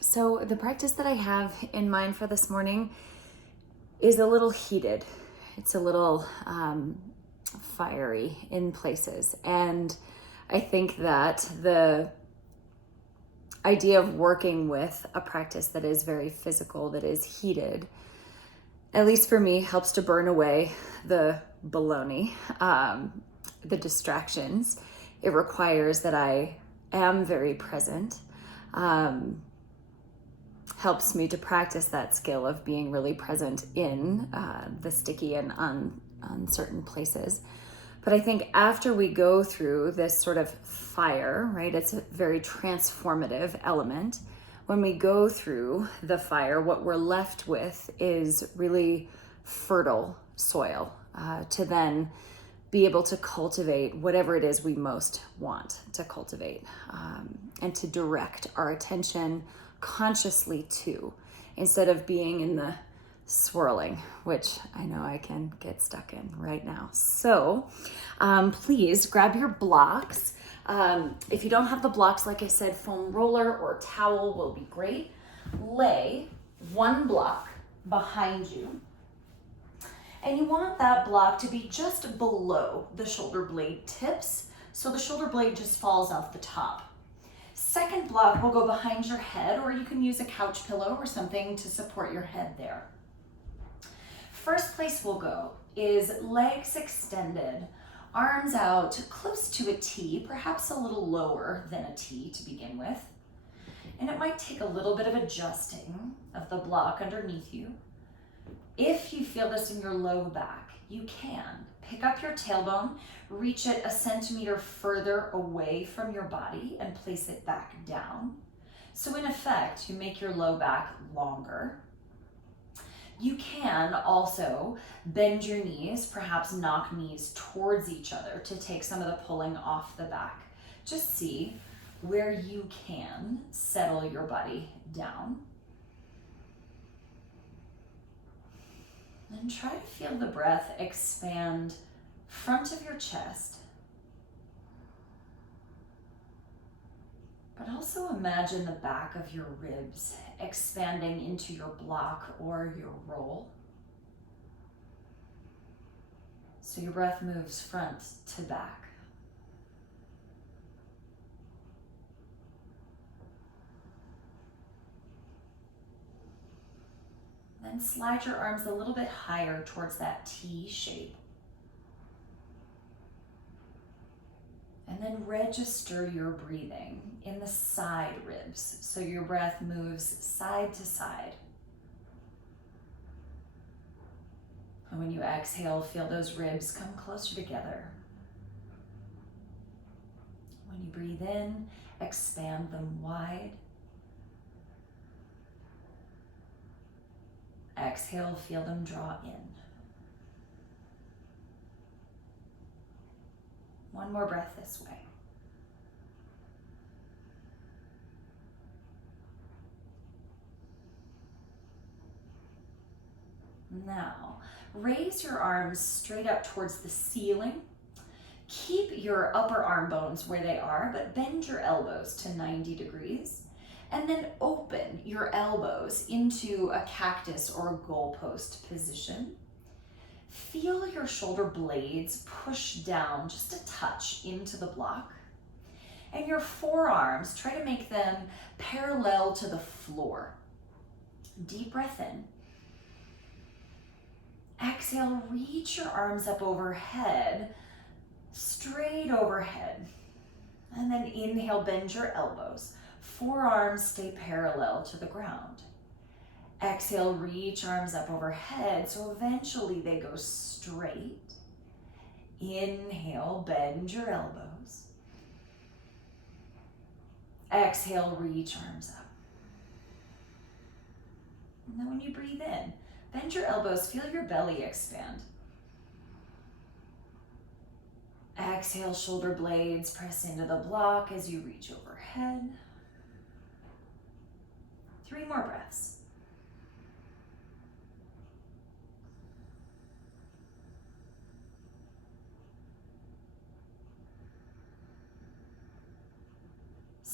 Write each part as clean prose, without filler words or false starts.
So the practice that I have in mind for this morning is a little heated. It's a little fiery in places. And I think that the idea of working with a practice that is very physical, that is heated, at least for me, helps to burn away the baloney, the distractions. It requires that I am very present. Helps me to practice that skill of being really present in the sticky and uncertain places. But I think after we go through this sort of fire, right, it's a very transformative element. When we go through the fire, what we're left with is really fertile soil to then be able to cultivate whatever it is we most want to cultivate, and to direct our attention consciously to, instead of being in the swirling, which I know I can get stuck in right now. So please grab your blocks. If you don't have the blocks, like I said, foam roller or towel will be great. Lay one block behind you. And you want that block to be just below the shoulder blade tips, so the shoulder blade just falls off the top. Second block will go behind your head, or you can use a couch pillow or something to support your head there. First place we'll go is legs extended, arms out close to a T, perhaps a little lower than a T to begin with. And it might take a little bit of adjusting of the block underneath you. If you feel this in your low back, you can pick up your tailbone, reach it a centimeter further away from your body and place it back down. So in effect, you make your low back longer. You can also bend your knees, perhaps knock knees towards each other to take some of the pulling off the back. Just see where you can settle your body down. And try to feel the breath expand front of your chest. But also imagine the back of your ribs expanding into your block or your roll. So your breath moves front to back. Then slide your arms a little bit higher towards that T shape. And then register your breathing in the side ribs, so your breath moves side to side. And when you exhale, feel those ribs come closer together. When you breathe in, expand them wide. Exhale, feel them draw in. One more breath this way. Now, raise your arms straight up towards the ceiling. Keep your upper arm bones where they are, but bend your elbows to 90 degrees. And then open your elbows into a cactus or a goalpost position. Feel your shoulder blades push down just a touch into the block. And your forearms, try to make them parallel to the floor. Deep breath in. Exhale, reach your arms up overhead, straight overhead. And then inhale, bend your elbows. Forearms stay parallel to the ground. Exhale, reach arms up overhead, so eventually they go straight. Inhale, bend your elbows. Exhale, reach arms up. And then when you breathe in, bend your elbows, feel your belly expand. Exhale, shoulder blades press into the block as you reach overhead. 3 more breaths.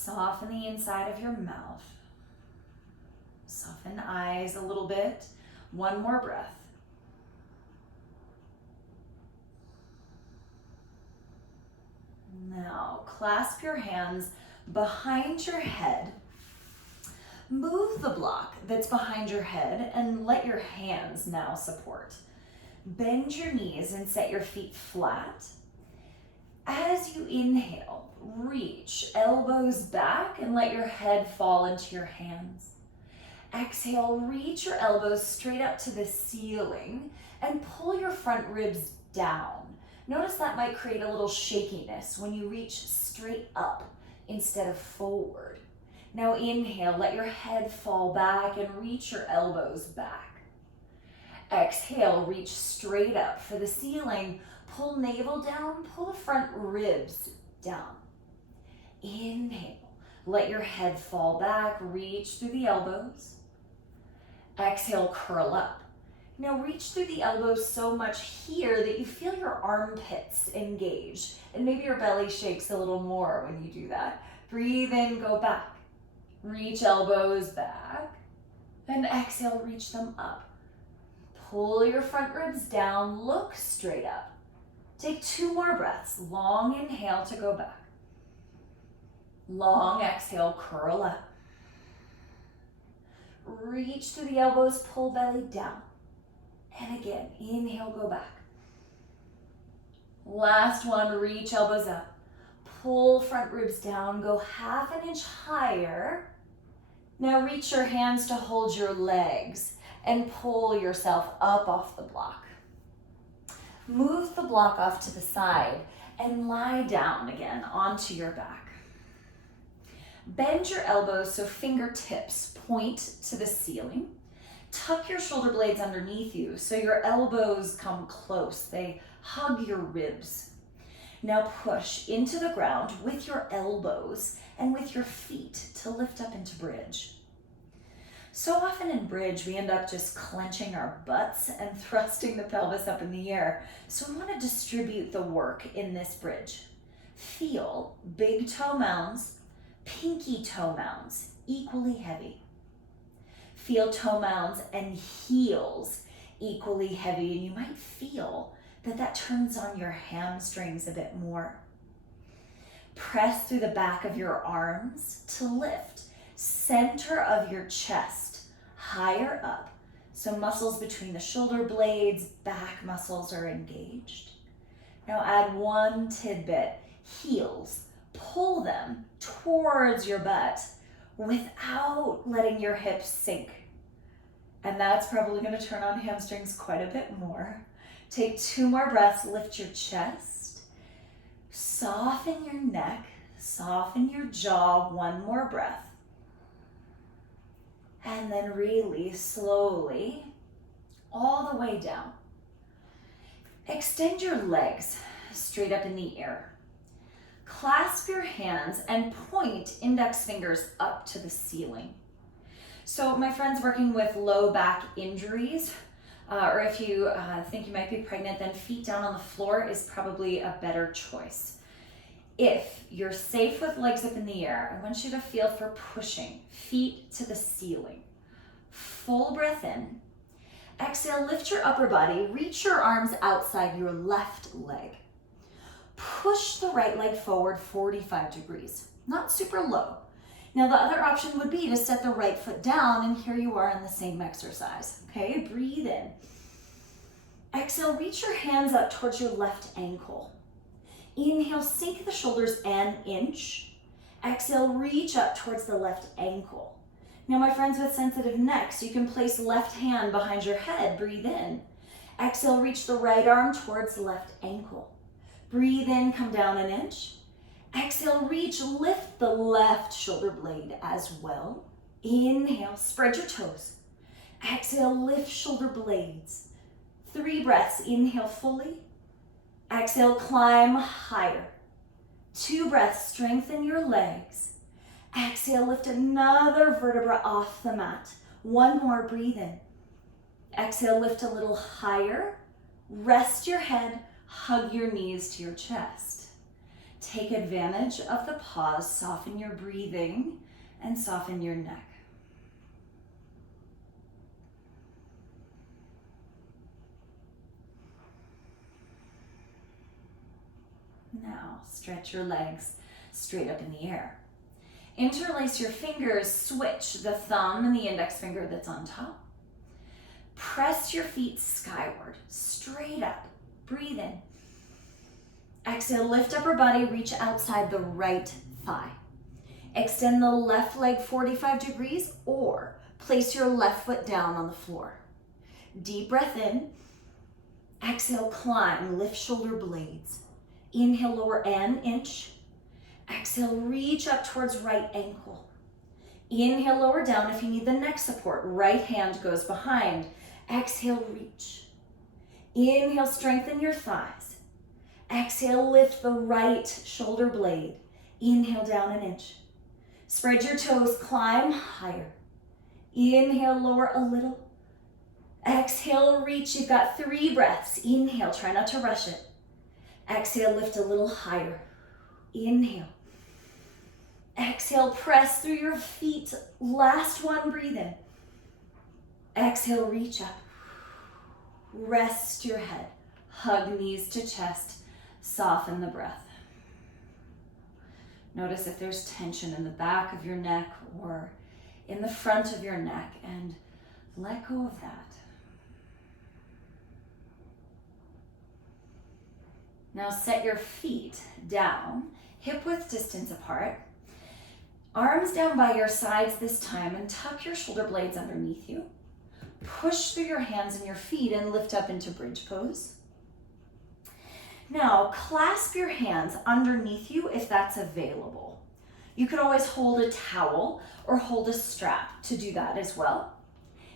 Soften the inside of your mouth. Soften eyes a little bit. One more breath. Now, clasp your hands behind your head. Move the block that's behind your head and let your hands now support. Bend your knees and set your feet flat. As you inhale, reach elbows back and let your head fall into your hands. Exhale, reach your elbows straight up to the ceiling and pull your front ribs down. Notice that might create a little shakiness when you reach straight up instead of forward. Now inhale, let your head fall back and reach your elbows back. Exhale, reach straight up for the ceiling. Pull navel down, pull the front ribs down. Inhale, let your head fall back, reach through the elbows. Exhale, curl up. Now reach through the elbows so much here that you feel your armpits engage, and maybe your belly shakes a little more when you do that. Breathe in, go back. Reach elbows back, and exhale, reach them up. Pull your front ribs down, look straight up. Take 2 more breaths. Long inhale to go back. Long exhale, curl up. Reach through the elbows, pull belly down. And again, inhale, go back. Last one, reach elbows up. Pull front ribs down, go 1/2 inch higher. Now reach your hands to hold your legs and pull yourself up off the block. Move the block off to the side and lie down again onto your back. Bend your elbows so fingertips point to the ceiling. Tuck your shoulder blades underneath you so your elbows come close. They hug your ribs. Now push into the ground with your elbows and with your feet to lift up into bridge. So often in bridge, we end up just clenching our butts and thrusting the pelvis up in the air. So we want to distribute the work in this bridge. Feel big toe mounds, pinky toe mounds, equally heavy. Feel toe mounds and heels equally heavy, and you might feel that turns on your hamstrings a bit more. Press through the back of your arms to lift. Center of your chest, higher up. So muscles between the shoulder blades, back muscles are engaged. Now add one tidbit, heels. Pull them towards your butt without letting your hips sink. And that's probably going to turn on hamstrings quite a bit more. Take 2 more breaths, lift your chest. Soften your neck, soften your jaw, 1 more breath. And then release slowly all the way down. Extend your legs straight up in the air. Clasp your hands and point index fingers up to the ceiling. So my friends working with low back injuries, or if you think you might be pregnant, then feet down on the floor is probably a better choice. If you're safe with legs up in the air, I want you to feel for pushing feet to the ceiling. Full breath in. Exhale, lift your upper body, reach your arms outside your left leg. Push the right leg forward 45 degrees, not super low. Now the other option would be to set the right foot down, and here you are in the same exercise. Okay, breathe in. Exhale, reach your hands up towards your left ankle. Inhale, sink the shoulders an inch. Exhale, reach up towards the left ankle. Now my friends with sensitive necks, you can place left hand behind your head, breathe in. Exhale, reach the right arm towards left ankle. Breathe in, come down an inch. Exhale, reach, lift the left shoulder blade as well. Inhale, spread your toes. Exhale, lift shoulder blades. 3 breaths, inhale fully. Exhale, climb higher. 2 breaths, strengthen your legs. Exhale, lift another vertebra off the mat. 1 more, breathe in. Exhale, lift a little higher. Rest your head, hug your knees to your chest. Take advantage of the pause, soften your breathing, and soften your neck. Now, stretch your legs straight up in the air. Interlace your fingers, switch the thumb and the index finger that's on top. Press your feet skyward, straight up. Breathe in. Exhale, lift upper body, reach outside the right thigh. Extend the left leg 45 degrees or place your left foot down on the floor. Deep breath in. Exhale, climb, lift shoulder blades. Inhale, lower an inch. Exhale, reach up towards right ankle. Inhale, lower down if you need the neck support. Right hand goes behind. Exhale, reach. Inhale, strengthen your thighs. Exhale, lift the right shoulder blade. Inhale, down an inch. Spread your toes, climb higher. Inhale, lower a little. Exhale, reach. You've got 3 breaths. Inhale, try not to rush it. Exhale, lift a little higher. Inhale. Exhale, press through your feet. Last one, breathe in. Exhale, reach up. Rest your head. Hug knees to chest. Soften the breath. Notice if there's tension in the back of your neck or in the front of your neck, and let go of that. Now set your feet down, hip width distance apart. Arms down by your sides this time, and tuck your shoulder blades underneath you. Push through your hands and your feet and lift up into bridge pose. Now, clasp your hands underneath you if that's available. You could always hold a towel or hold a strap to do that as well.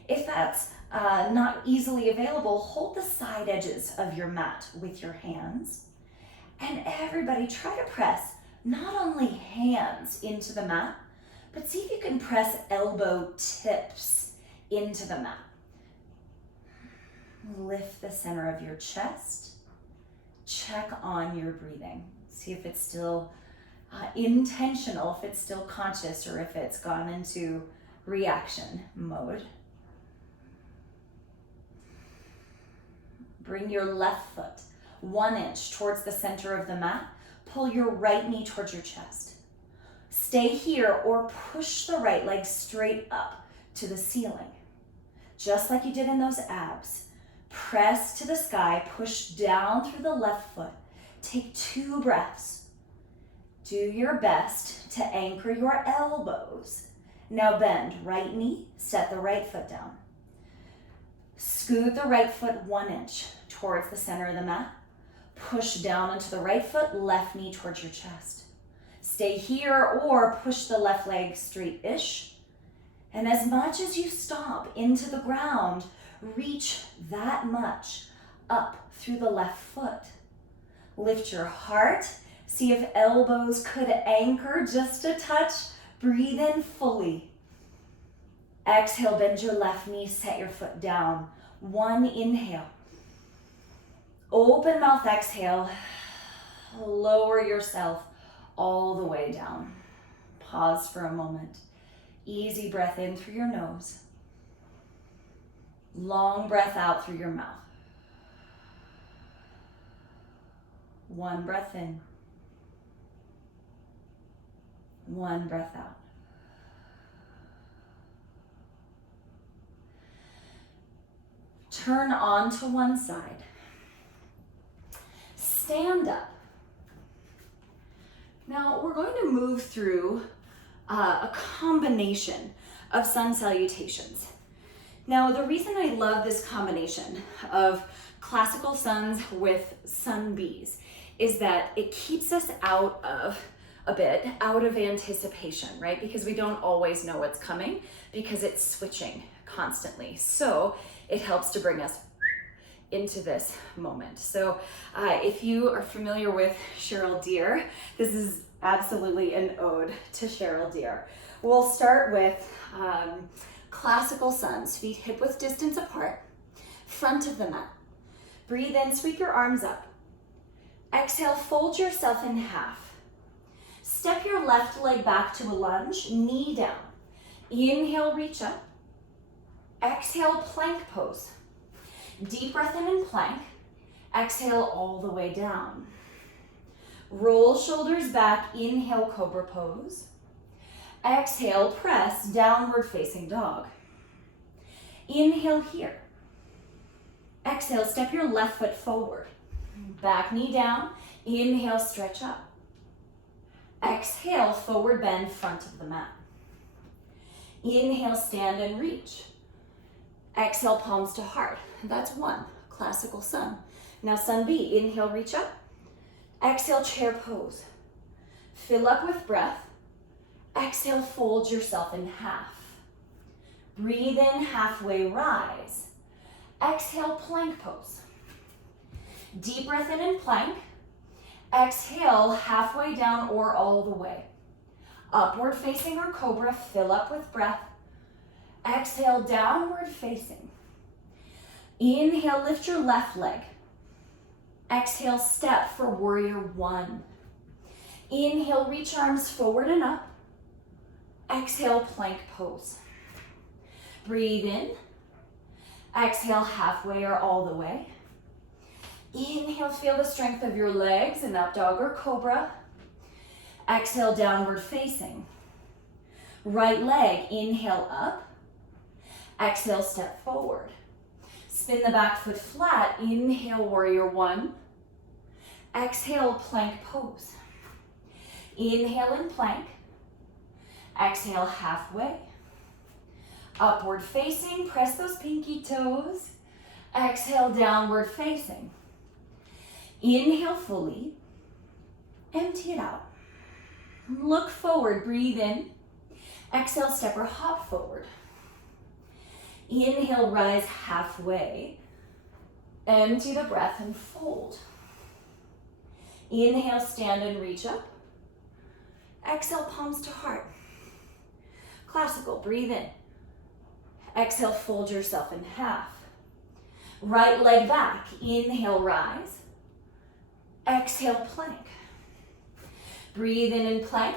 If that's not easily available, hold the side edges of your mat with your hands. And everybody try to press not only hands into the mat, but see if you can press elbow tips into the mat. Lift the center of your chest. Check on your breathing. See if it's still intentional, if it's still conscious, or if it's gone into reaction mode. Bring your left foot 1 inch towards the center of the mat. Pull your right knee towards your chest. Stay here or push the right leg straight up to the ceiling. Just like you did in those abs. Press to the sky, push down through the left foot. Take 2 breaths. Do your best to anchor your elbows. Now bend right knee, set the right foot down. Scoot the right foot 1 inch towards the center of the mat. Push down into the right foot, left knee towards your chest. Stay here or push the left leg straight-ish. And as much as you stomp into the ground, reach that much up through the left foot. Lift your heart. See if elbows could anchor just a touch. Breathe in fully. Exhale, bend your left knee, set your foot down. 1 inhale. Open mouth, exhale. Lower yourself all the way down. Pause for a moment. Easy breath in through your nose. Long breath out through your mouth. 1 breath in. 1 breath out. Turn onto one side. Stand up. Now we're going to move through a combination of sun salutations. Now, the reason I love this combination of classical suns with sun bees is that it keeps us out of anticipation, right? Because we don't always know what's coming because it's switching constantly. So it helps to bring us into this moment. So if you are familiar with Cheryl Deer, this is absolutely an ode to Cheryl Deer. We'll start with classical suns, feet hip width distance apart, front of the mat. Breathe in, sweep your arms up. Exhale, fold yourself in half. Step your left leg back to a lunge, knee down. Inhale, reach up. Exhale, plank pose. Deep breath in plank. Exhale all the way down. Roll shoulders back, inhale, cobra pose. Exhale, press, downward facing dog. Inhale here. Exhale, step your left foot forward. Back knee down, inhale, stretch up. Exhale, forward bend, front of the mat. Inhale, stand and reach. Exhale, palms to heart. That's one, classical sun. Now sun B, inhale, reach up. Exhale, chair pose. Fill up with breath. Exhale, fold yourself in half. Breathe in, halfway rise. Exhale, plank pose. Deep breath in plank. Exhale, halfway down or all the way. Upward facing or cobra, fill up with breath. Exhale, downward facing. Inhale, lift your left leg. Exhale, step for warrior one. Inhale, reach arms forward and up. Exhale, plank pose. Breathe in. Exhale, halfway or all the way. Inhale, feel the strength of your legs in up dog or cobra. Exhale, downward facing. Right leg, inhale up. Exhale, step forward. Spin the back foot flat. Inhale, warrior one. Exhale, plank pose. Inhale in plank. Exhale, halfway. Upward facing, press those pinky toes. Exhale, downward facing. Inhale fully. Empty it out. Look forward, breathe in. Exhale, step or hop forward. Inhale, rise halfway. Empty the breath and fold. Inhale, stand and reach up. Exhale, palms to heart. Classical, breathe in. Exhale, fold yourself in half. Right leg back, inhale, rise. Exhale, plank. Breathe in plank.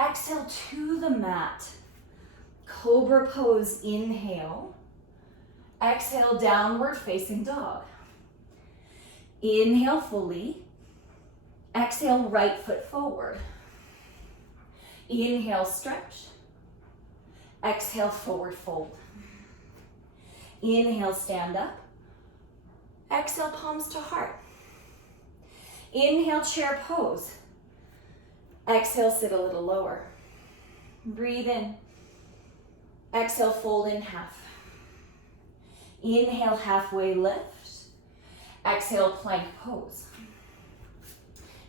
Exhale to the mat. Cobra pose, inhale. Exhale, downward facing dog. Inhale fully. Exhale, right foot forward. Inhale, stretch. Exhale, forward fold. Inhale, stand up. Exhale, palms to heart. Inhale, chair pose. Exhale, sit a little lower. Breathe in. Exhale, fold in half. Inhale, halfway lift. Exhale, plank pose.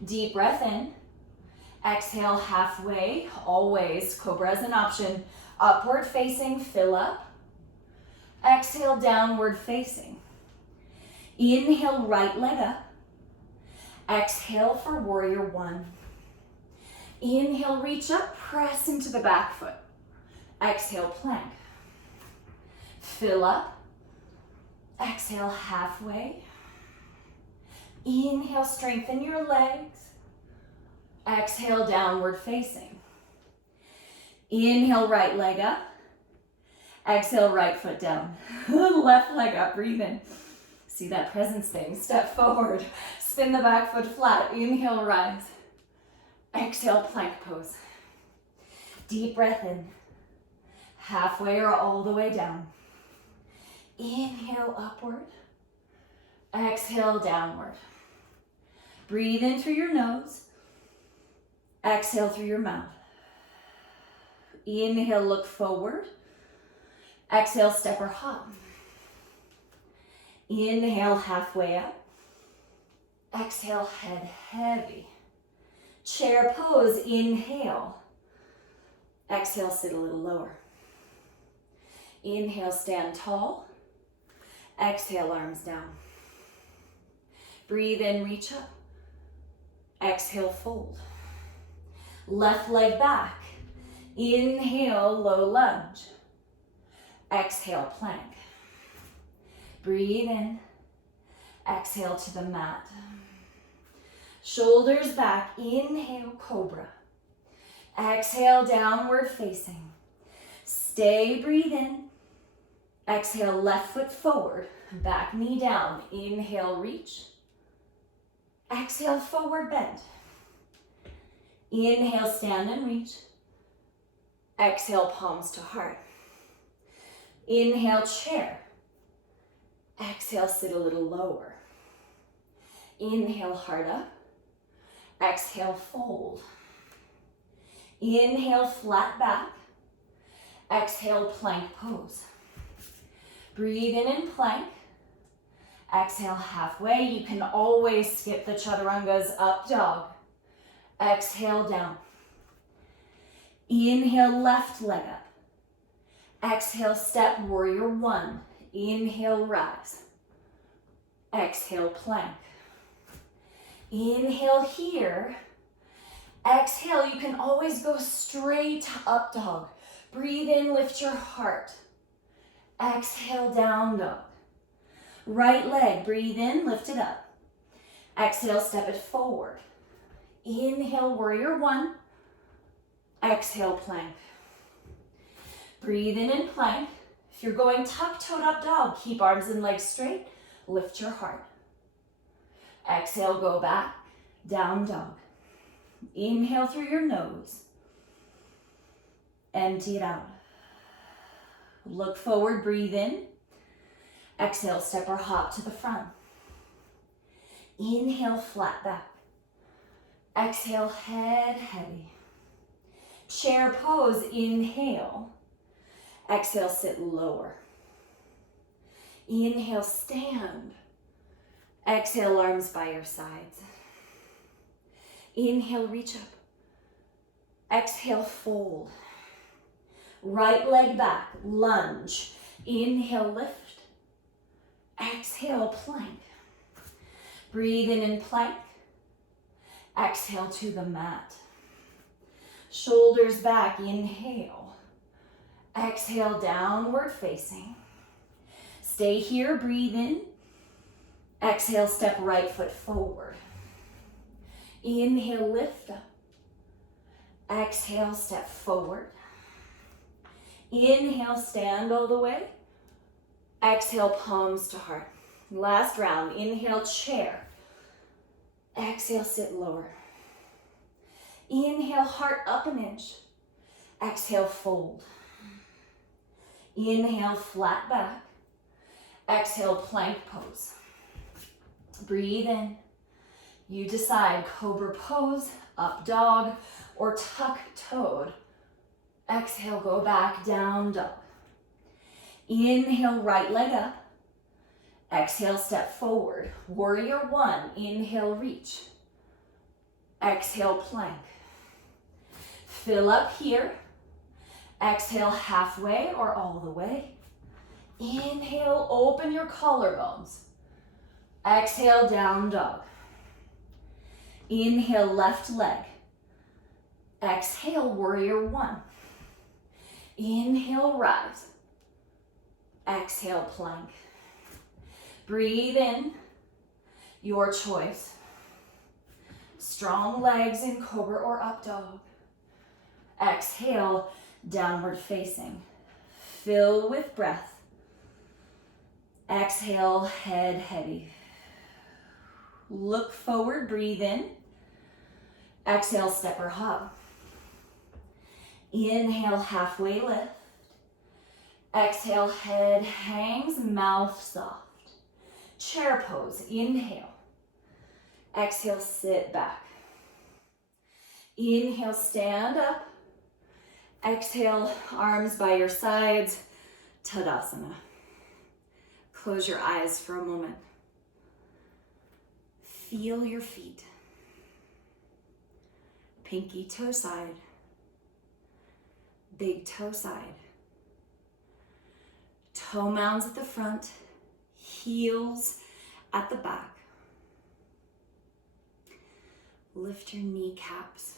Deep breath in. Exhale, halfway, always, cobra as an option. Upward facing, fill up. Exhale, downward facing. Inhale, right leg up. Exhale for warrior one. Inhale, reach up, press into the back foot. Exhale, plank. Fill up. Exhale, halfway. Inhale, strengthen your legs. Exhale, downward facing. Inhale, right leg up. Exhale, right foot down. Left leg up, breathe in. See that presence thing, step forward. Spin the back foot flat, inhale, rise. Exhale, plank pose. Deep breath in. Halfway or all the way down. Inhale, upward. Exhale, downward. Breathe in through your nose. Exhale through your mouth. Inhale, look forward. Exhale, step or hop. Inhale, halfway up. Exhale, head heavy. Chair pose, inhale. Exhale, sit a little lower. Inhale, stand tall. Exhale, arms down. Breathe in, reach up. Exhale, fold. Left leg back. Inhale, low lunge. Exhale, plank. Breathe in. Exhale to the mat. Shoulders back, inhale, cobra. Exhale, downward facing. Stay, breathe in. Exhale, left foot forward, back knee down. Inhale, reach. Exhale, forward bend. Inhale, stand and reach. Exhale, palms to heart. Inhale, chair. Exhale, sit a little lower. Inhale, heart up. Exhale, fold. Inhale, flat back. Exhale, plank pose. Breathe in plank. Exhale, halfway. You can always skip the chaturangas, up dog. Exhale, down. Inhale, left leg up. Exhale, step, warrior one. Inhale, rise. Exhale, plank. Inhale here. Exhale, you can always go straight to up dog. Breathe in, lift your heart. Exhale, down dog. Right leg, breathe in, lift it up. Exhale, step it forward. Inhale, warrior one. Exhale, plank. Breathe in plank. If you're going tuck-toed up dog, keep arms and legs straight. Lift your heart. Exhale, go back, down dog. Inhale through your nose. Empty it out. Look forward, breathe in. Exhale, step or hop to the front. Inhale, flat back. Exhale, head heavy. Chair pose, inhale. Exhale, sit lower. Inhale, stand. Exhale, arms by your sides. Inhale, reach up. Exhale, fold. Right leg back, lunge. Inhale, lift. Exhale, plank. Breathe in plank. Exhale to the mat. Shoulders back, inhale. Exhale, downward facing. Stay here, breathe in. Exhale, step right foot forward. Inhale, lift up. Exhale, step forward. Inhale, stand all the way. Exhale, palms to heart. Last round, inhale, chair. Exhale, sit lower. Inhale, heart up an inch. Exhale, fold. Inhale, flat back. Exhale, plank pose. Breathe in. You decide, cobra pose, up dog, or tuck-toed. Exhale, go back, down dog. Inhale, right leg up. Exhale, step forward. Warrior one, inhale, reach. Exhale, plank. Fill up here. Exhale, halfway or all the way. Inhale, open your collarbones. Exhale, down dog. Inhale, left leg. Exhale, warrior one. Inhale, rise. Exhale, plank. Breathe in, your choice. Strong legs in cobra or up dog. Exhale, downward facing. Fill with breath. Exhale, head heavy. Look forward, breathe in. Exhale, step or hop. Inhale, halfway lift. Exhale, head hangs, mouth soft. Chair pose, inhale. Exhale, sit back. Inhale, stand up. Exhale, arms by your sides, Tadasana. Close your eyes for a moment. Feel your feet. Pinky toe side. Big toe side. Toe mounds at the front, heels at the back. Lift your kneecaps.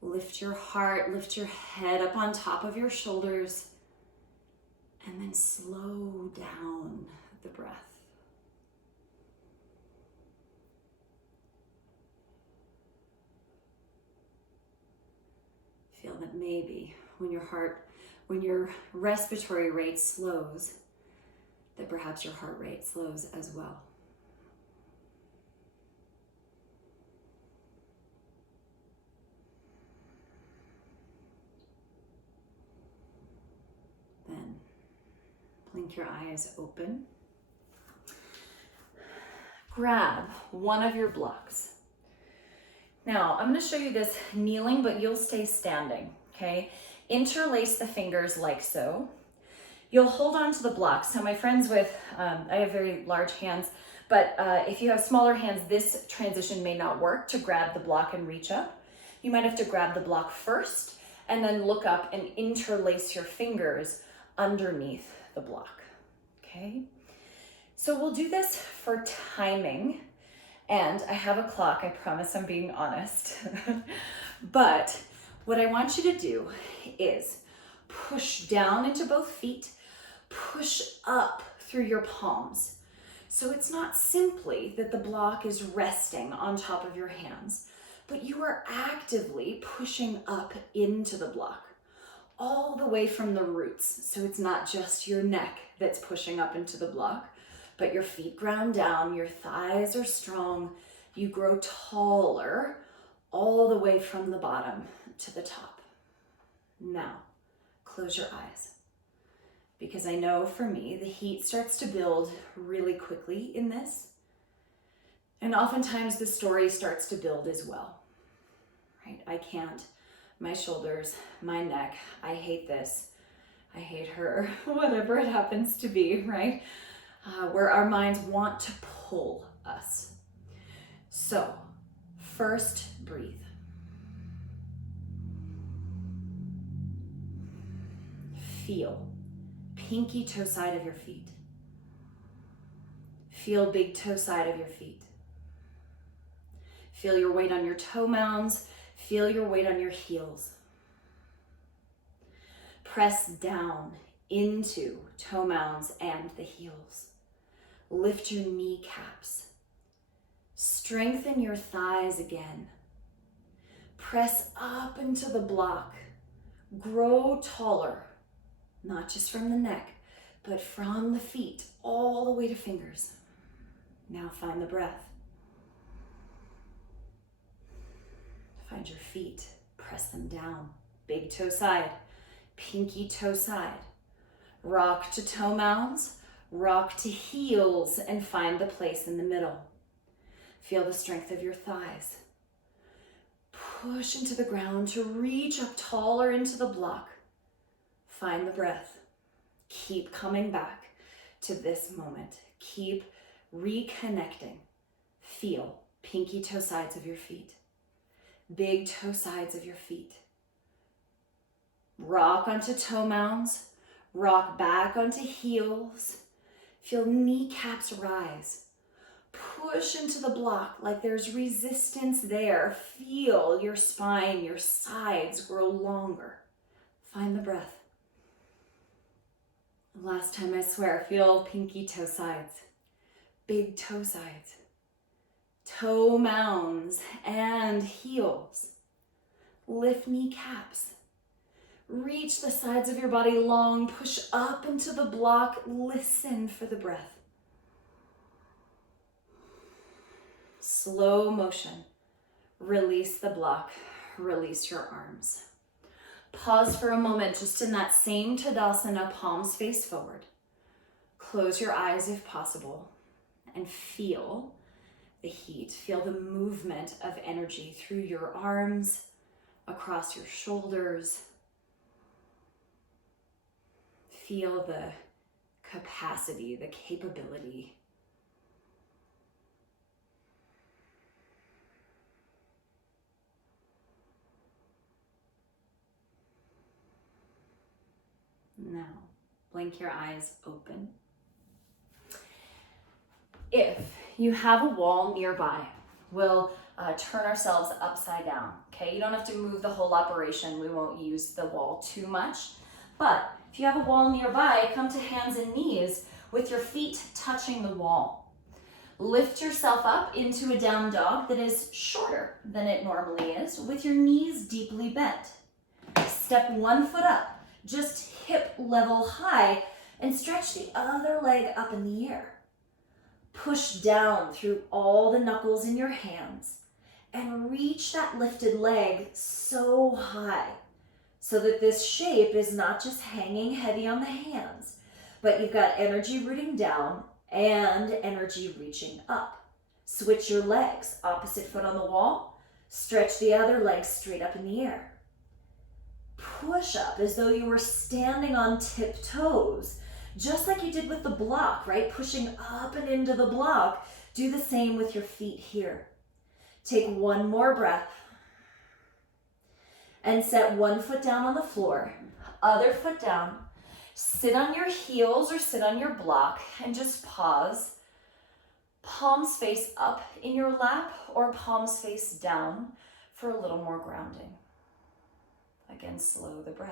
Lift your heart, lift your head up on top of your shoulders, and then slow down the breath. feel that maybe when your respiratory rate slows, that perhaps your heart rate slows as well. Then blink your eyes open. Grab one of your blocks. Now, I'm going to show you this kneeling, but you'll stay standing, okay? Interlace the fingers like so. You'll hold on to the block. So my friends with, I have very large hands, but if you have smaller hands, this transition may not work to grab the block and reach up. You might have to grab the block first and then look up and interlace your fingers underneath the block, okay? So we'll do this for timing. And I have a clock, I promise I'm being honest. But what I want you to do is push down into both feet, push up through your palms. So it's not simply that the block is resting on top of your hands, but you are actively pushing up into the block, all the way from the roots. So it's not just your neck that's pushing up into the block, but your feet ground down, your thighs are strong, you grow taller all the way from the bottom to the top. Now, close your eyes, because I know for me, the heat starts to build really quickly in this, and oftentimes the story starts to build as well, right? I can't, my shoulders, my neck, I hate this, I hate her, whatever it happens to be, right? Where our minds want to pull us. So, first, breathe. Feel pinky toe side of your feet. Feel big toe side of your feet. Feel your weight on your toe mounds. Feel your weight on your heels. Press down into toe mounds and the heels. Lift your kneecaps. Strengthen your thighs again. Press up into the block. Grow taller, not just from the neck, but from the feet all the way to fingers. Now find the breath. Find your feet, press them down. Big toe side, pinky toe side. Rock to toe mounds, rock to heels, and find the place in the middle. Feel the strength of your thighs. Push into the ground to reach up taller into the block. Find the breath. Keep coming back to this moment. Keep reconnecting. Feel pinky toe sides of your feet. Big toe sides of your feet. Rock onto toe mounds. Rock back onto heels. Feel kneecaps rise. Push into the block like there's resistance there. Feel your spine, your sides grow longer. Find the breath. Last time, I swear, feel pinky toe sides, big toe sides, toe mounds and heels. Lift kneecaps. Reach the sides of your body long, push up into the block, listen for the breath. Slow motion. Release the block, release your arms. Pause for a moment just in that same Tadasana, palms face forward. Close your eyes if possible and feel the heat. Feel the movement of energy through your arms, across your shoulders. Feel the capacity, the capability. Now, blink your eyes open. If you have a wall nearby, we'll turn ourselves upside down, okay? You don't have to move the whole operation. We won't use the wall too much. But if you have a wall nearby, come to hands and knees with your feet touching the wall. Lift yourself up into a down dog that is shorter than it normally is, with your knees deeply bent. Step one foot up, just hip level high, and stretch the other leg up in the air. Push down through all the knuckles in your hands and reach that lifted leg so high so that this shape is not just hanging heavy on the hands, but you've got energy rooting down and energy reaching up. Switch your legs, opposite foot on the wall, stretch the other leg straight up in the air. Push up as though you were standing on tiptoes, just like you did with the block, right? Pushing up and into the block. Do the same with your feet here. Take one more breath and set one foot down on the floor, other foot down. Sit on your heels or sit on your block and just pause. Palms face up in your lap or palms face down for a little more grounding. Again, slow the breath.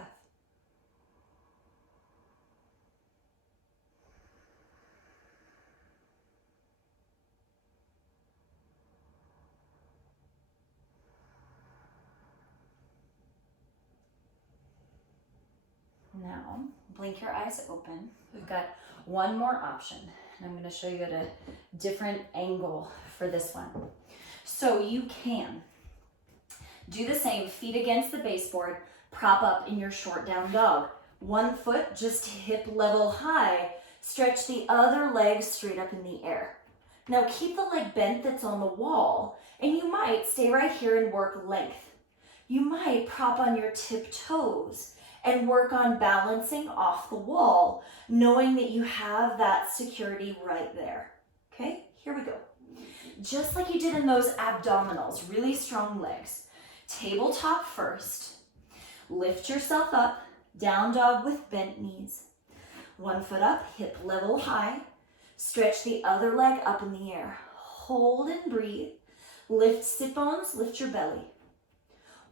Now, blink your eyes open. We've got one more option, and I'm going to show you at a different angle for this one. So you can do the same, feet against the baseboard, prop up in your short down dog. One foot just hip level high, stretch the other leg straight up in the air. Now keep the leg bent that's on the wall, and you might stay right here and work length. You might prop on your tiptoes and work on balancing off the wall, knowing that you have that security right there. Okay, here we go. Just like you did in those abdominals, really strong legs. Tabletop first. Lift yourself up, down dog with bent knees. One foot up, hip level high. Stretch the other leg up in the air. Hold and breathe. Lift sit bones, lift your belly.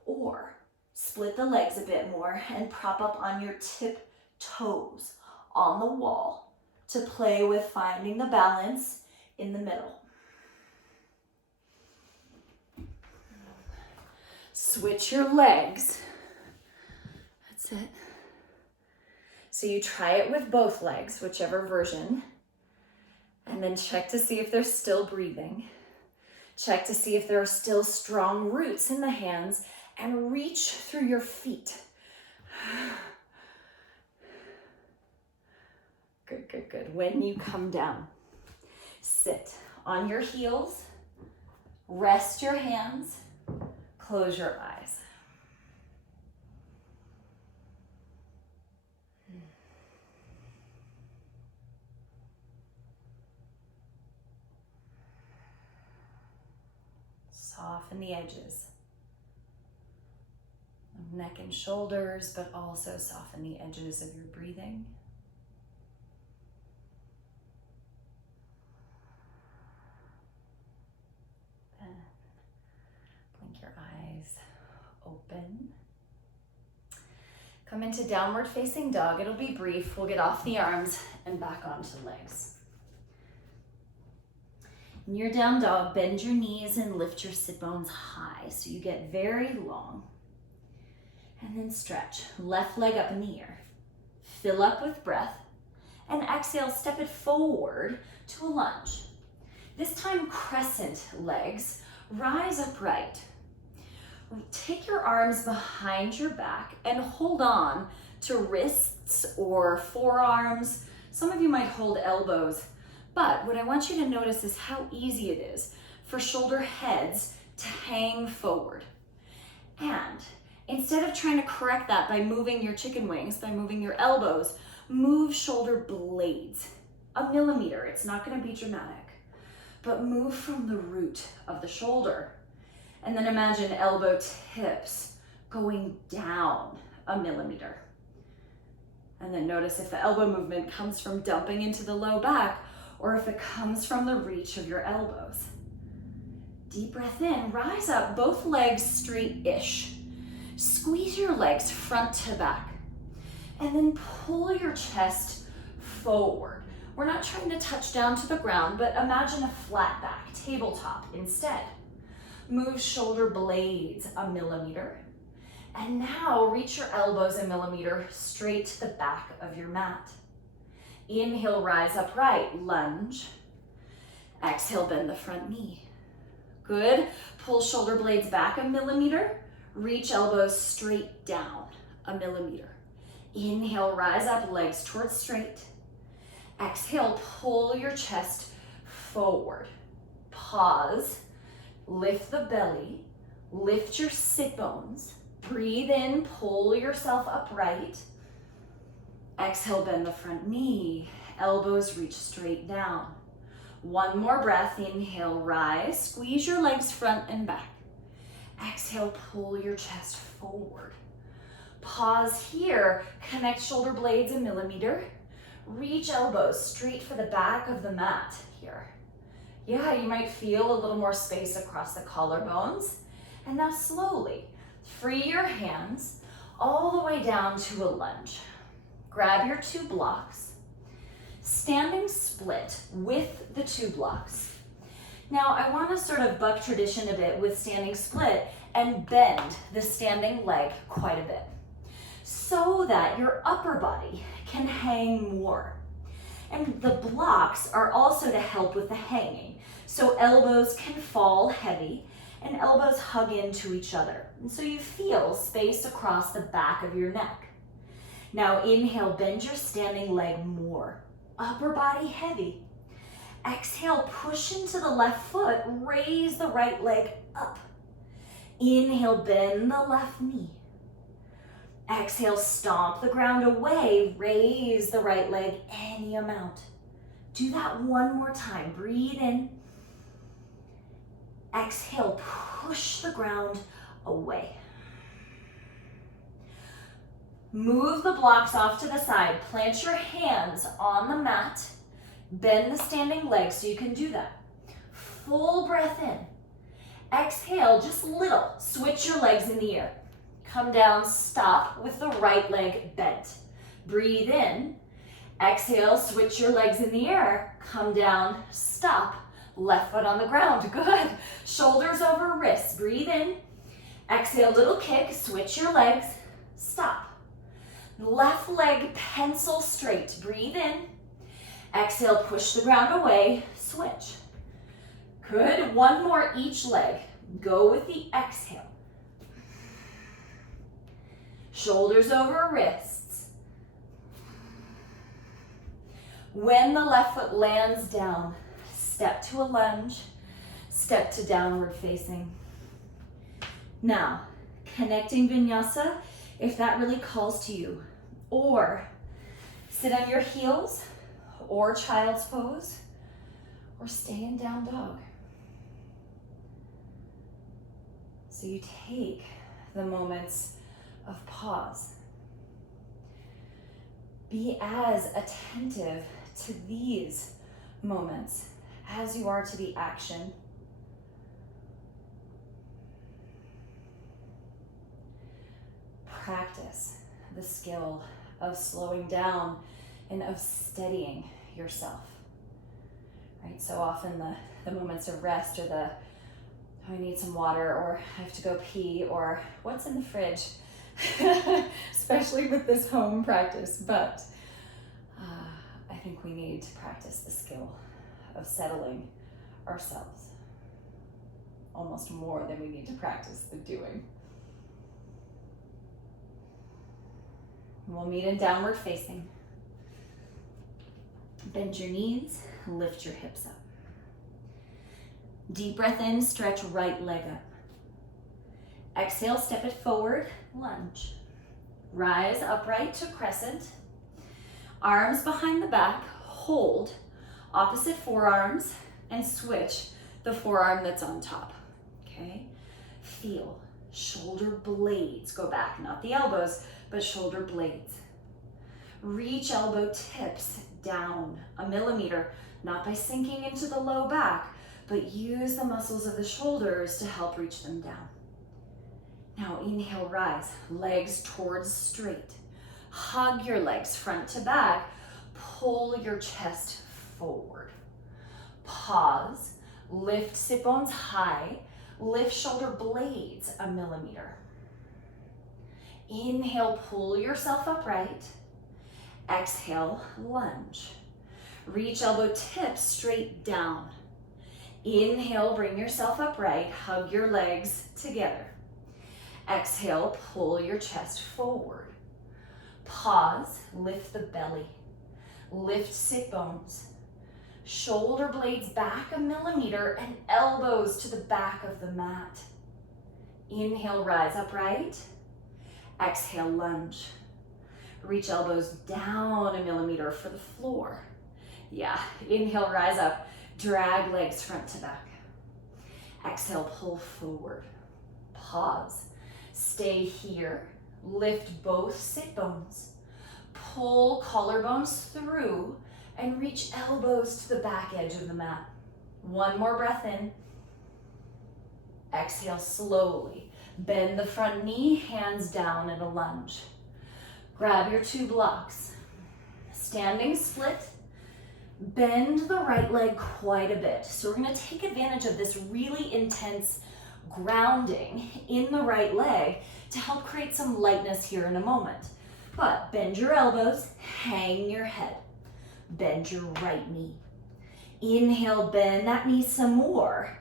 Or split the legs a bit more and prop up on your tip toes on the wall to play with finding the balance in the middle. Switch your legs. That's it. So you try it with both legs, whichever version, and then check to see if they're still breathing. Check to see if there are still strong roots in the hands, and reach through your feet. Good, good, good. When you come down, sit on your heels, rest your hands, close your eyes. Soften the edges of neck and shoulders, but also soften the edges of your breathing. Then blink your eyes open. Come into downward facing dog. It'll be brief. We'll get off the arms and back onto legs. In your down dog, bend your knees and lift your sit bones high so you get very long. And then stretch. Left leg up in the air. Fill up with breath. And exhale, step it forward to a lunge. This time, crescent legs. Rise upright. Take your arms behind your back and hold on to wrists or forearms. Some of you might hold elbows. But what I want you to notice is how easy it is for shoulder heads to hang forward. And instead of trying to correct that by moving your chicken wings, by moving your elbows, move shoulder blades a millimeter. It's not going to be dramatic, but move from the root of the shoulder. And then imagine elbow tips going down a millimeter. And then notice if the elbow movement comes from dumping into the low back or if it comes from the reach of your elbows. Deep breath in, rise up, both legs straight-ish. Squeeze your legs front to back. And then pull your chest forward. We're not trying to touch down to the ground, but imagine a flat back, tabletop instead. Move shoulder blades a millimeter. And now reach your elbows a millimeter straight to the back of your mat. Inhale, rise upright, lunge. Exhale, bend the front knee. Good. Pull shoulder blades back a millimeter. Reach elbows straight down a millimeter. Inhale, rise up, legs towards straight. Exhale, pull your chest forward. Pause, lift the belly, lift your sit bones. Breathe in, pull yourself upright. Exhale, bend the front knee. Elbows reach straight down. One more breath. Inhale, rise. Squeeze your legs front and back. Exhale, pull your chest forward. Pause here. Connect shoulder blades a millimeter. Reach elbows straight for the back of the mat here. Yeah, you might feel a little more space across the collarbones. And now slowly, free your hands all the way down to a lunge. Grab your 2 blocks. Standing split with the 2 blocks. Now I want to sort of buck tradition a bit with standing split and bend the standing leg quite a bit so that your upper body can hang more. And the blocks are also to help with the hanging. So elbows can fall heavy and elbows hug into each other. And so you feel space across the back of your neck. Now inhale, bend your standing leg more. Upper body heavy. Exhale, push into the left foot, raise the right leg up. Inhale, bend the left knee. Exhale, stomp the ground away, raise the right leg any amount. Do that one more time. Breathe in. Exhale, push the ground away. Move the blocks off to the side. Plant your hands on the mat. Bend the standing leg so you can do that. Full breath in. Exhale, just little. Switch your legs in the air. Come down, stop with the right leg bent. Breathe in. Exhale, switch your legs in the air. Come down, stop. Left foot on the ground. Good. Shoulders over wrists. Breathe in. Exhale, little kick. Switch your legs. Stop. Left leg pencil straight. Breathe in. Exhale, push the ground away. Switch. Good. One more each leg. Go with the exhale. Shoulders over wrists. When the left foot lands down, step to a lunge, step to downward facing. Now, connecting vinyasa, if that really calls to you, or sit on your heels, or child's pose, or stay in down dog. So you take the moments of pause. Be as attentive to these moments as you are to the action. Practice the skill of slowing down and of steadying yourself. Right? So often the moments of rest are the, oh, I need some water, or I have to go pee, or what's in the fridge, especially with this home practice. But I think we need to practice the skill of settling ourselves almost more than we need to practice the doing. We'll meet in downward facing. Bend your knees, lift your hips up. Deep breath in, stretch right leg up. Exhale, step it forward, lunge. Rise upright to crescent. Arms behind the back, hold. Opposite forearms, and switch the forearm that's on top, okay? Feel shoulder blades go back, not the elbows, but shoulder blades. Reach elbow tips down a millimeter, not by sinking into the low back, but use the muscles of the shoulders to help reach them down. Now inhale, rise, legs towards straight. Hug your legs front to back, pull your chest forward. Pause, lift sit bones high, lift shoulder blades a millimeter. Inhale, pull yourself upright. Exhale, lunge. Reach elbow tips straight down. Inhale, bring yourself upright. Hug your legs together. Exhale, pull your chest forward. Pause, lift the belly. Lift sit bones. Shoulder blades back 1 millimeter and elbows to the back of the mat. Inhale, rise upright. Exhale, lunge. Reach elbows down 1 millimeter for the floor. Yeah, inhale, rise up. Drag legs front to back. Exhale, pull forward. Pause. Stay here. Lift both sit bones. Pull collarbones through and reach elbows to the back edge of the mat. One more breath in. Exhale slowly. Bend the front knee, hands down in a lunge. Grab your 2 blocks. Standing split. Bend the right leg quite a bit. So we're going to take advantage of this really intense grounding in the right leg to help create some lightness here in a moment. But bend your elbows, hang your head. Bend your right knee. Inhale, bend that knee some more.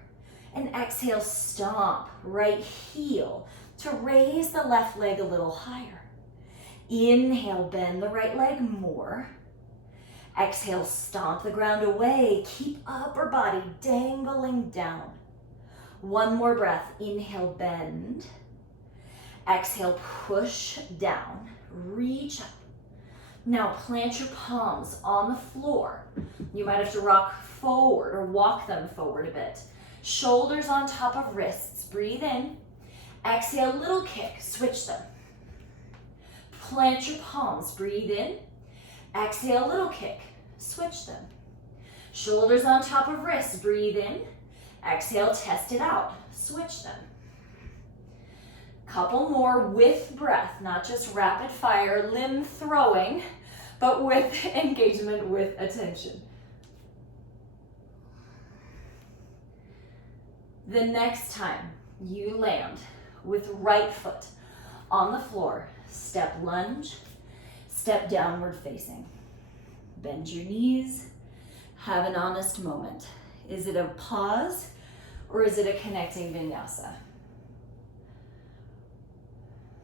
And exhale, stomp right heel to raise the left leg a little higher. Inhale, bend the right leg more. Exhale, stomp the ground away. Keep upper body dangling down. One more breath. Inhale, bend. Exhale, push down. Reach up. Now plant your palms on the floor. You might have to rock forward or walk them forward a bit. Shoulders on top of wrists. Breathe in. Exhale, little kick. Switch them. Plant your palms. Breathe in. Exhale, little kick. Switch them. Shoulders on top of wrists. Breathe in. Exhale, test it out. Switch them. Couple more with breath, not just rapid fire limb throwing, but with engagement, with attention. The next time you land with right foot on the floor, step lunge, step downward facing. Bend your knees, have an honest moment. Is it a pause or is it a connecting vinyasa?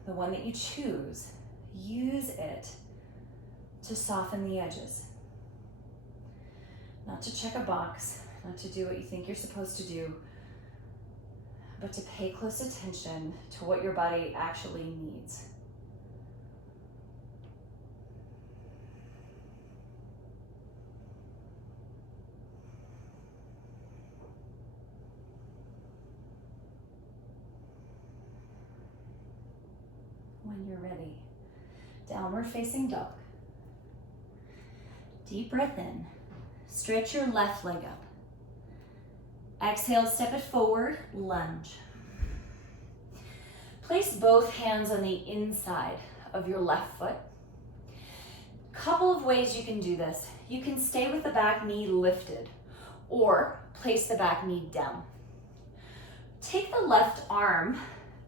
The one that you choose, use it to soften the edges. Not to check a box, not to do what you think you're supposed to do, but to pay close attention to what your body actually needs. When you're ready, downward facing dog. Deep breath in. Stretch your left leg up. Exhale, step it forward, lunge. Place both hands on the inside of your left foot. Couple of ways you can do this. You can stay with the back knee lifted or place the back knee down. Take the left arm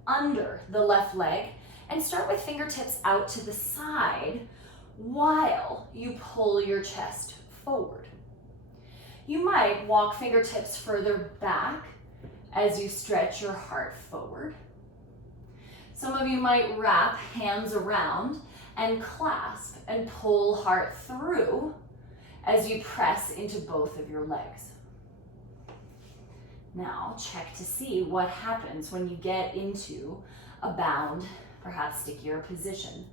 under the left leg and start with fingertips out to the side while you pull your chest forward. You might walk fingertips further back as you stretch your heart forward. Some of you might wrap hands around and clasp and pull heart through as you press into both of your legs. Now check to see what happens when you get into a bound, perhaps stickier position.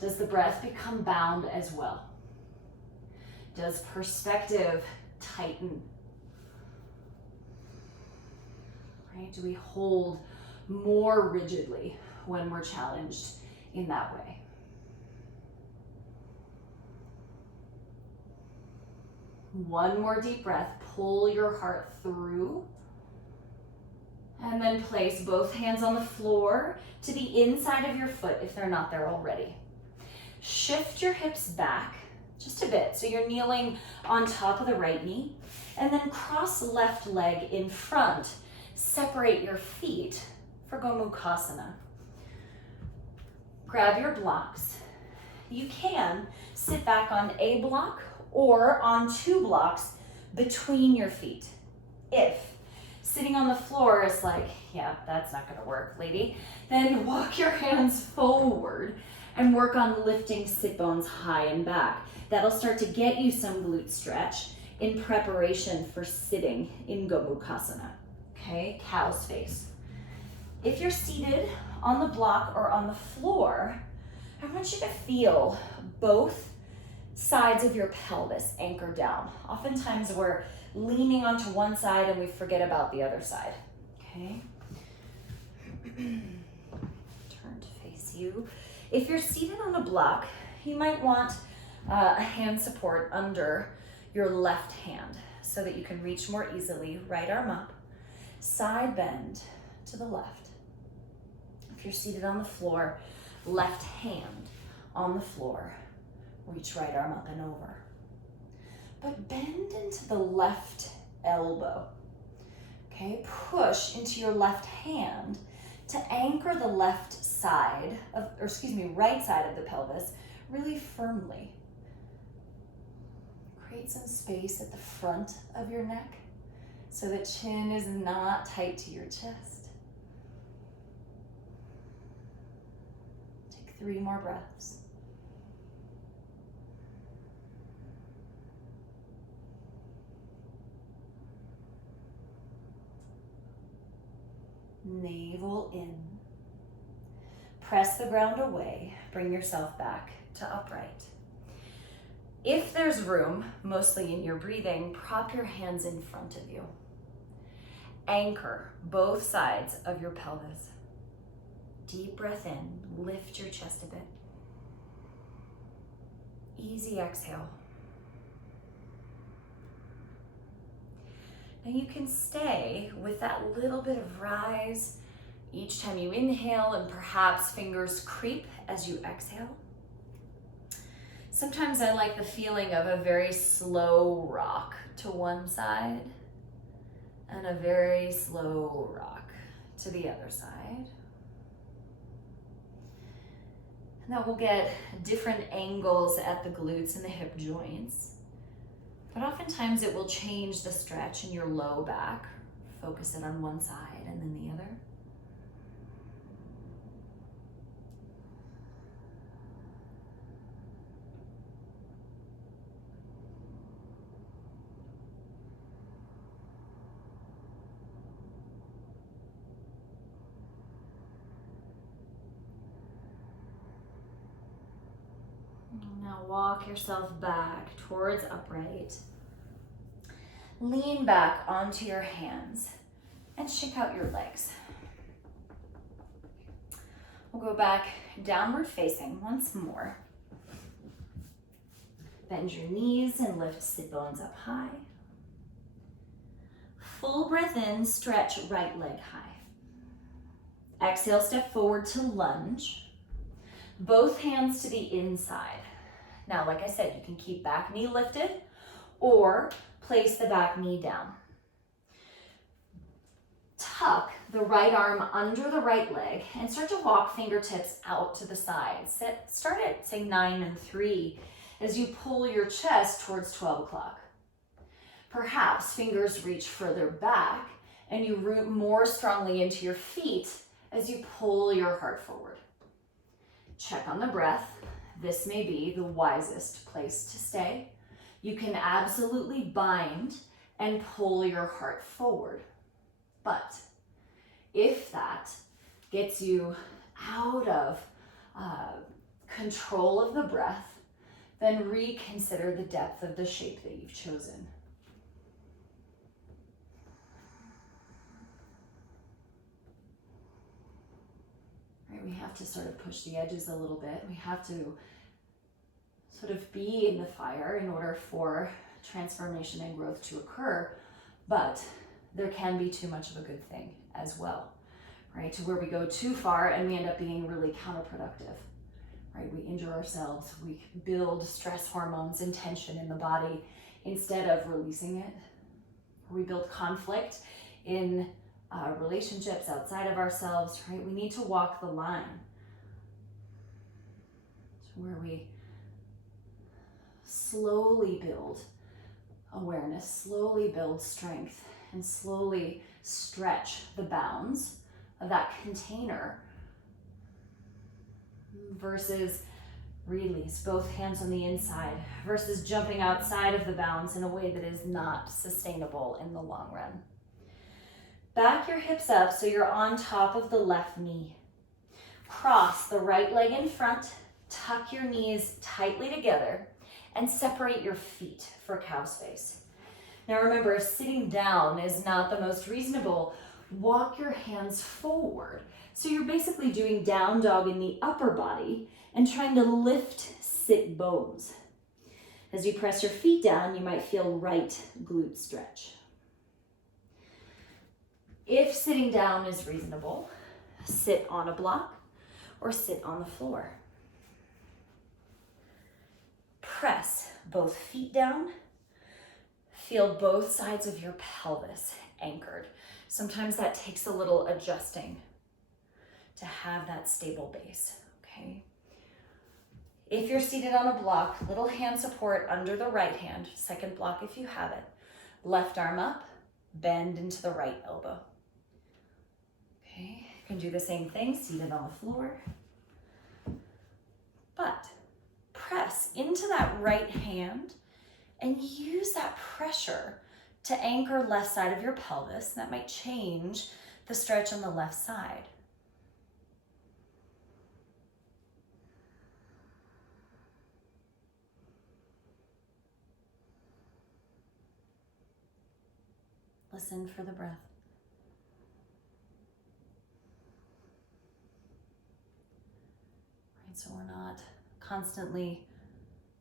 Does the breath become bound as well? Does perspective tighten? Right? Do we hold more rigidly when we're challenged in that way? One more deep breath. Pull your heart through. And then place both hands on the floor to the inside of your foot if they're not there already. Shift your hips back just a bit. So you're kneeling on top of the right knee. And then cross left leg in front. Separate your feet for Gomukhasana. grab your blocks. You can sit back on a block or on 2 blocks between your feet. If sitting on the floor is like, yeah, that's not gonna work, lady, then walk your hands forward and work on lifting sit bones high and back. That'll start to get you some glute stretch in preparation for sitting in Gomukhasana, okay? Cow's face. If you're seated on the block or on the floor, I want you to feel both sides of your pelvis anchor down. Oftentimes we're leaning onto one side and we forget about the other side, okay? Turn to face you. If you're seated on a block, you might want a hand support under your left hand so that you can reach more easily. Right arm up, side bend to the left. If you're seated on the floor, left hand on the floor, reach right arm up and over. But bend into the left elbow, okay? Push into your left hand to anchor the right side of the pelvis really firmly. Create some space at the front of your neck so that chin is not tight to your chest. Take 3 more breaths. Navel in. Press the ground away. Bring yourself back to upright. If there's room, mostly in your breathing, prop your hands in front of you. Anchor both sides of your pelvis. Deep breath in. Lift your chest a bit. Easy exhale. Now you can stay with that little bit of rise each time you inhale, and perhaps fingers creep as you exhale. Sometimes I like the feeling of a very slow rock to one side and a very slow rock to the other side. And that will get different angles at the glutes and the hip joints. But oftentimes it will change the stretch in your low back. Focus it on one side and then the other. Now walk yourself back towards upright. Lean back onto your hands and shake out your legs. We'll go back downward facing once more. Bend your knees and lift sit bones up high. Full breath in, stretch right leg high. Exhale, step forward to lunge. Both hands to the inside. Now, like I said, you can keep back knee lifted or place the back knee down. Tuck the right arm under the right leg and start to walk fingertips out to the side. Start at, say, 9 and 3 as you pull your chest towards 12 o'clock. Perhaps fingers reach further back and you root more strongly into your feet as you pull your heart forward. Check on the breath. This may be the wisest place to stay. You can absolutely bind and pull your heart forward. But if that gets you out of control of the breath, then reconsider the depth of the shape that you've chosen. Right, we have to sort of push the edges a little bit. We have to sort of be in the fire in order for transformation and growth to occur, but there can be too much of a good thing as well, right? To where we go too far and we end up being really counterproductive, right? We injure ourselves, we build stress hormones and tension in the body instead of releasing it. We build conflict in relationships outside of ourselves, right? We need to walk the line. where we slowly build awareness, slowly build strength, and slowly stretch the bounds of that container versus release, both hands on the inside, versus jumping outside of the bounds in a way that is not sustainable in the long run. Back your hips up so you're on top of the left knee. Cross the right leg in front, tuck your knees tightly together, and separate your feet for cow space. Now remember, sitting down is not the most reasonable. Walk your hands forward. So you're basically doing down dog in the upper body and trying to lift sit bones. As you press your feet down, you might feel right glute stretch. If sitting down is reasonable, sit on a block or sit on the floor. Press both feet down. Feel both sides of your pelvis anchored. Sometimes that takes a little adjusting to have that stable base, okay? If you're seated on a block, little hand support under the right hand, second block if you have it. Left arm up, bend into the right elbow. Okay, you can do the same thing, seated on the floor. But press into that right hand and use that pressure to anchor left side of your pelvis. That might change the stretch on the left side. Listen for the breath. Right, so we're not constantly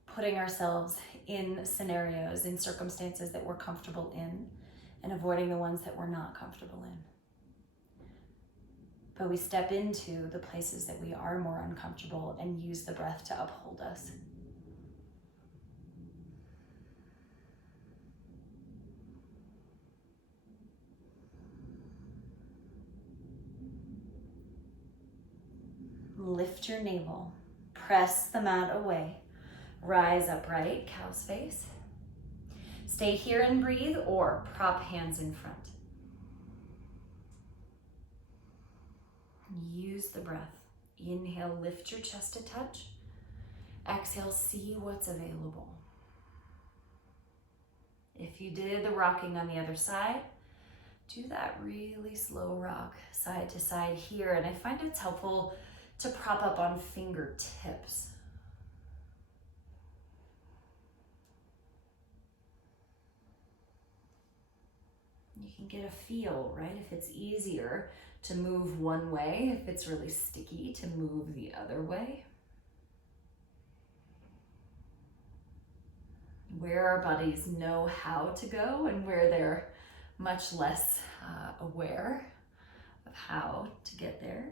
putting ourselves in scenarios, in circumstances that we're comfortable in, and avoiding the ones that we're not comfortable in. But we step into the places that we are more uncomfortable and use the breath to uphold us. Lift your navel, press the mat away, rise upright, cow's face. Stay here and breathe or prop hands in front. Use the breath. Inhale, lift your chest a touch. Exhale, see what's available. If you did the rocking on the other side, do that really slow rock side to side here. And I find it's helpful to prop up on fingertips. You can get a feel, right? If it's easier to move one way, if it's really sticky, to move the other way. Where our bodies know how to go and where they're much less aware of how to get there.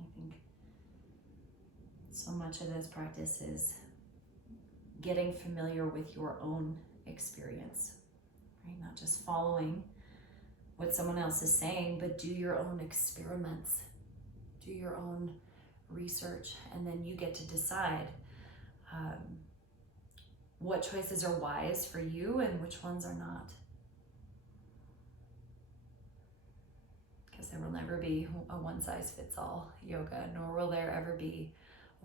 I think so much of this practice is getting familiar with your own experience, right? Not just following what someone else is saying, but do your own experiments, do your own research, and then you get to decide what choices are wise for you and which ones are not. Because there will never be a one-size-fits-all yoga, nor will there ever be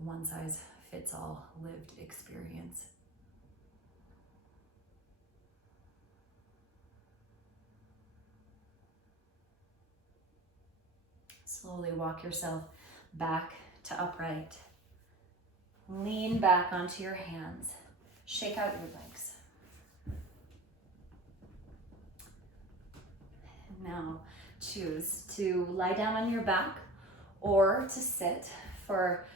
a one-size-fits-all lived experience. Slowly walk yourself back to upright. Lean back onto your hands. Shake out your legs. Now choose to lie down on your back or to sit for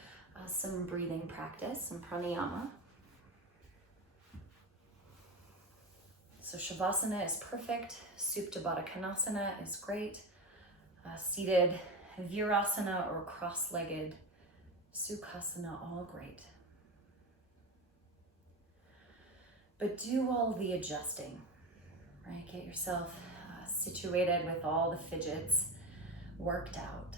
some breathing practice, some pranayama. So Shavasana is perfect. Supta Baddha Konasana is great. Seated virasana or cross-legged sukhasana, all great. But do all the adjusting, right? Get yourself situated with all the fidgets worked out.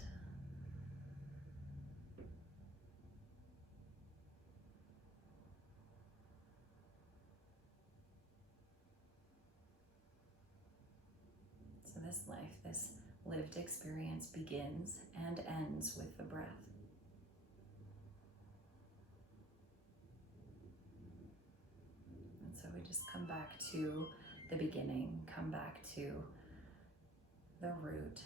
So this life, this lived experience begins and ends with the breath. And so we just come back to the beginning, come back to the root,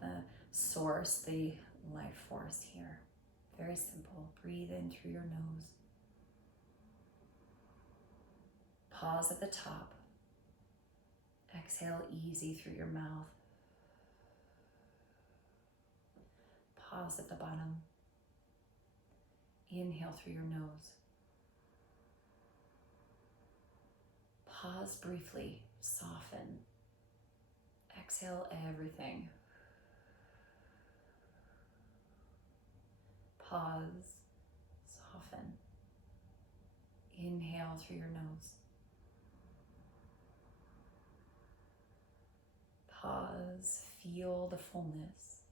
the source, the life force here. Very simple. Breathe in through your nose. Pause at the top. Exhale easy through your mouth. Pause at the bottom. Inhale through your nose. Pause briefly. Soften. Exhale everything. Pause. Soften. Inhale through your nose. Pause. Feel the fullness.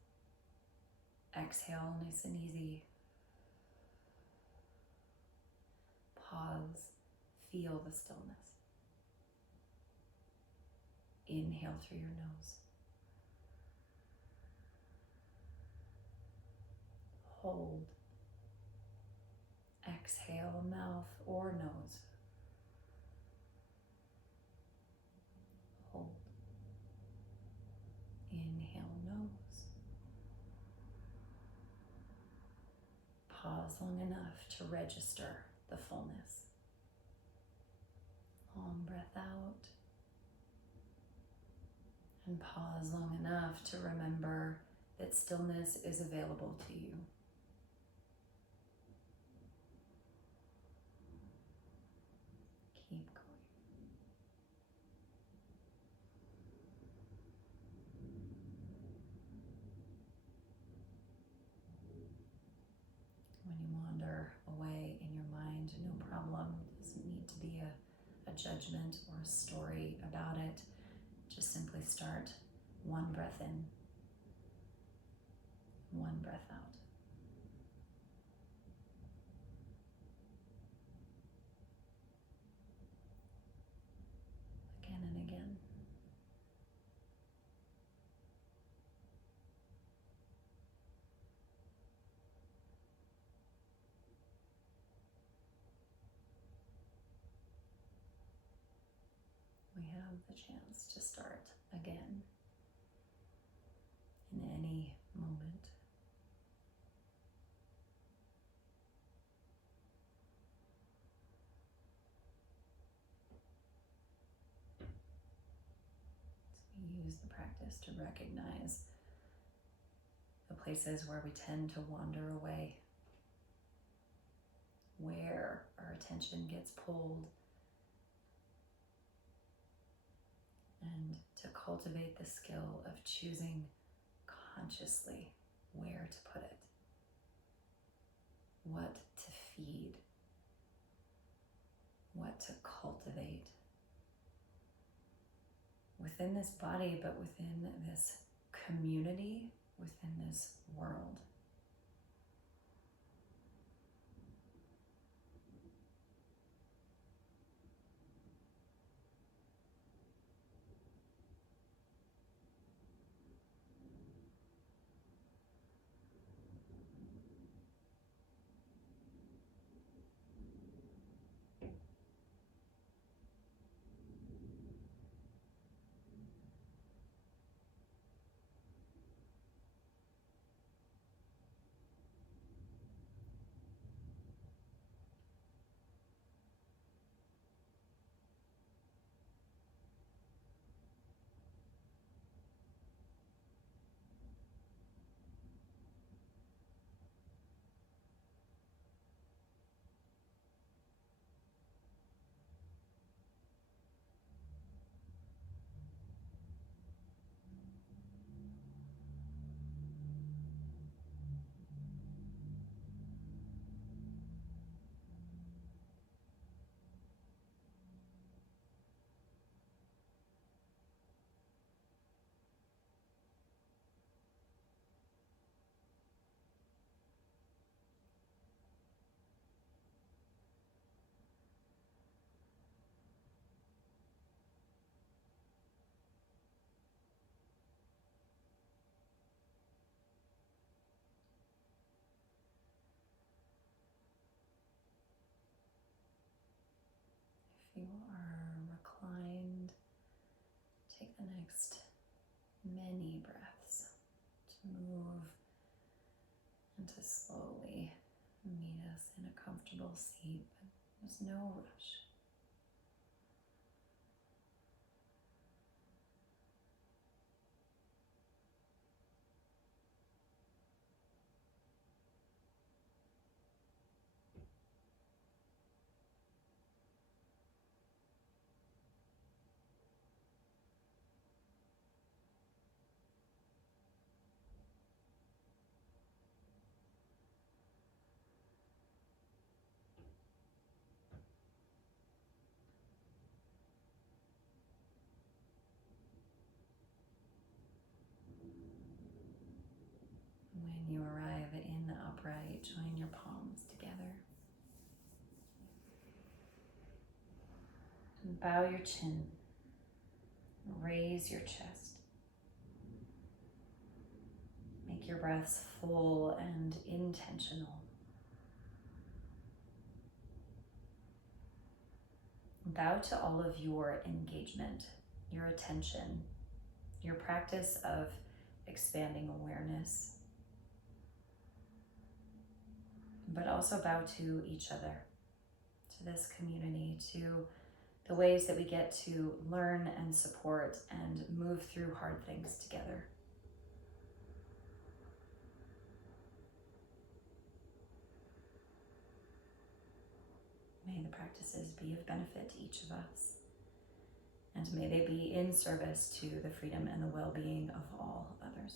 Exhale nice and easy. Pause. Feel the stillness. Inhale through your nose. Hold. Exhale, mouth or nose. Hold. Inhale, nose. Pause long enough to register the fullness. Long breath out. And pause long enough to remember that stillness is available to you. Keep going. When you wander away in your mind, no problem. It doesn't need to be a judgment or a story about it. Just simply start one breath in, one breath out. Again and again. We have the chance to start again in any moment. So we use the practice to recognize the places where we tend to wander away, where our attention gets pulled, and to cultivate the skill of choosing consciously where to put it, what to feed, what to cultivate within this body, but within this community, within this world. many breaths to move and to slowly meet us in a comfortable seat. But there's no rush. When you arrive in the upright, join your palms together. And bow your chin. Raise your chest. Make your breaths full and intentional. Bow to all of your engagement, your attention, your practice of expanding awareness, but also bow to each other, to this community, to the ways that we get to learn and support and move through hard things together. May the practices be of benefit to each of us, and may they be in service to the freedom and the well-being of all others.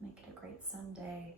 Make it a great Sunday.